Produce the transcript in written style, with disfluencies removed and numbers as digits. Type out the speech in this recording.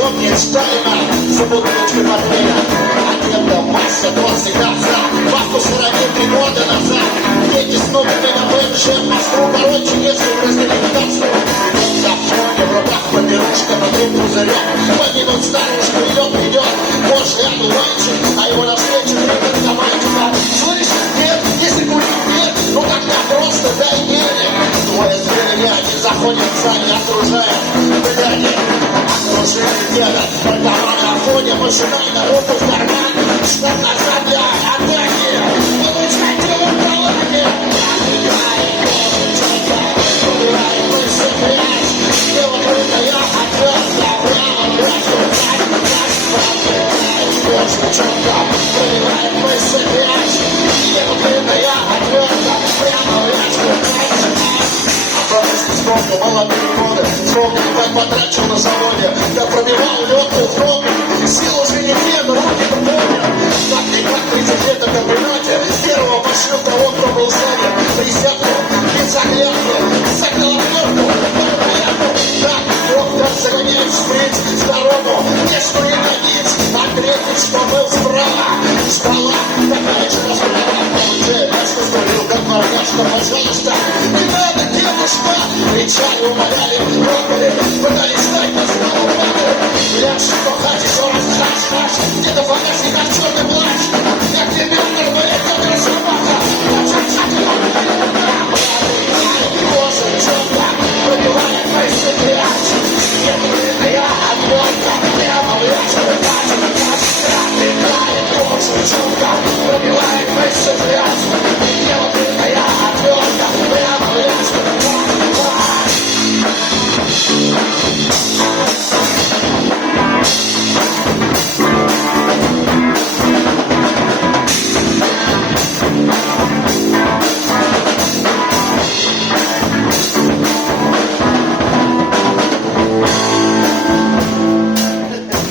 Помнит Сталина, забутылочкой портвейна. Агента масса 20 назад, папу 43 года назад. Дети снова меня БМЖ в Москву, короче, если разделить танцу. На фоне в руках папирушка, на труп пузырек. Помимо старушку идет, может, одуванчик, а его навстречу примет командика. Слышь, нет, если будет нет, ну тогда просто дай денег. Двое зрели, они заходят в сани, окружают, глядя. Окружили деда, продавал на фоне, машинально руку в карман. Штат назад для атаки, получай тело в палате. Убивает человека, убивает мысли грязь. Дело крутая, отвязка, прямо в братью, очень четко, убивает мысли грязь. Дело крутая, отвязка, прямо в братью, сколько молодые годы, сколько как потрачил на заводе, как пробивал легкую кровь, сил уже не те, но руки помнят. Так не как 30 лет в комбинате, первого пошивка он пробовал сзади, присядку, без оглядки, загнал отвертку, так, доктор загоняет шприц в дорогу, где что ягодиц, а третий, что был справа, стола, такая же расправа, уже я что говорил, как мордашка, пожалуйста, не надо, девушка, кричали, умоляли, пробовали, пытались стать на снова падали. Ляж, что хати, все раз, где-то в багажниках черный плащ, как терминатор, болит, как собака. Боже, черта, пробивает мысли грязь. Небритая отводка, прямо в ляж, пытается, как страх летает. Боже, черта,